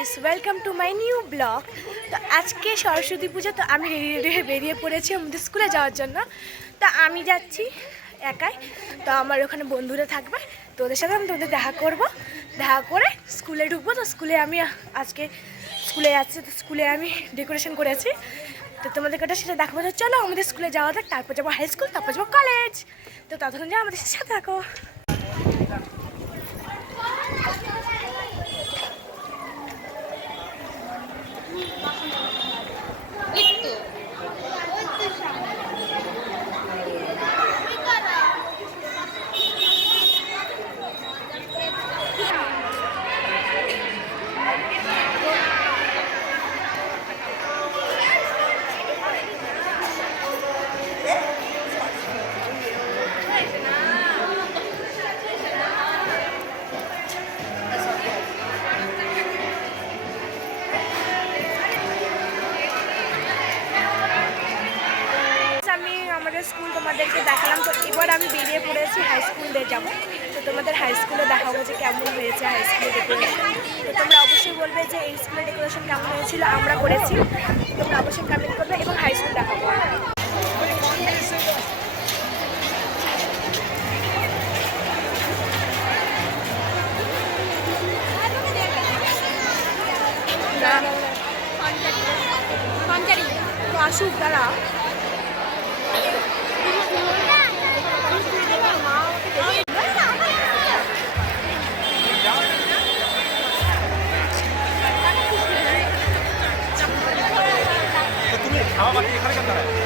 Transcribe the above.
Guys, welcome to my new blog. তো আজকে সরস্বতী পুজো, তো আমি রেডি হয়ে বেরিয়ে পড়েছি আমাদের স্কুলে যাওয়ার জন্য। তো আমি যাচ্ছি একাই, তো আমার ওখানে বন্ধুরা থাকবে, তো ওদের সাথে আমি তোমাদের দেখা করব। দেখা করে স্কুলে ঢুকবো। তো স্কুলে আমি আজকে স্কুলে যাচ্ছি, তো স্কুলে আমি ডেকোরেশন করেছি, তো তোমাদেরকে ওটা সেটা দেখাবো। তো চলো আমাদের স্কুলে যাওয়া যাক, তারপর যাবো হাই স্কুল, তারপর যাবো কলেজ। তো ততক্ষণ যাও আমাদের সাথে থাকো। আমাদের স্কুল তোমাদেরকে দেখালাম, তো এবার আমি বেরিয়ে পড়েছি হাই স্কুলে যাব। তো তোমাদের হাই স্কুলে দেখাবো যে কেমন হয়েছে হাই স্কুলে ডেকোরেশন। তো তোমরা অবশ্যই বলবে যে এই স্কুলের ডেকোরেশন কেমন হয়েছিল, আমরা করেছি। তোমরা অবশ্যই কমেন্ট করবে এবং হাই স্কুল দেখাবো। তো আসুক তারা। তুমি খাওয়া বাকি এখানে কেন দাঁড়ায়?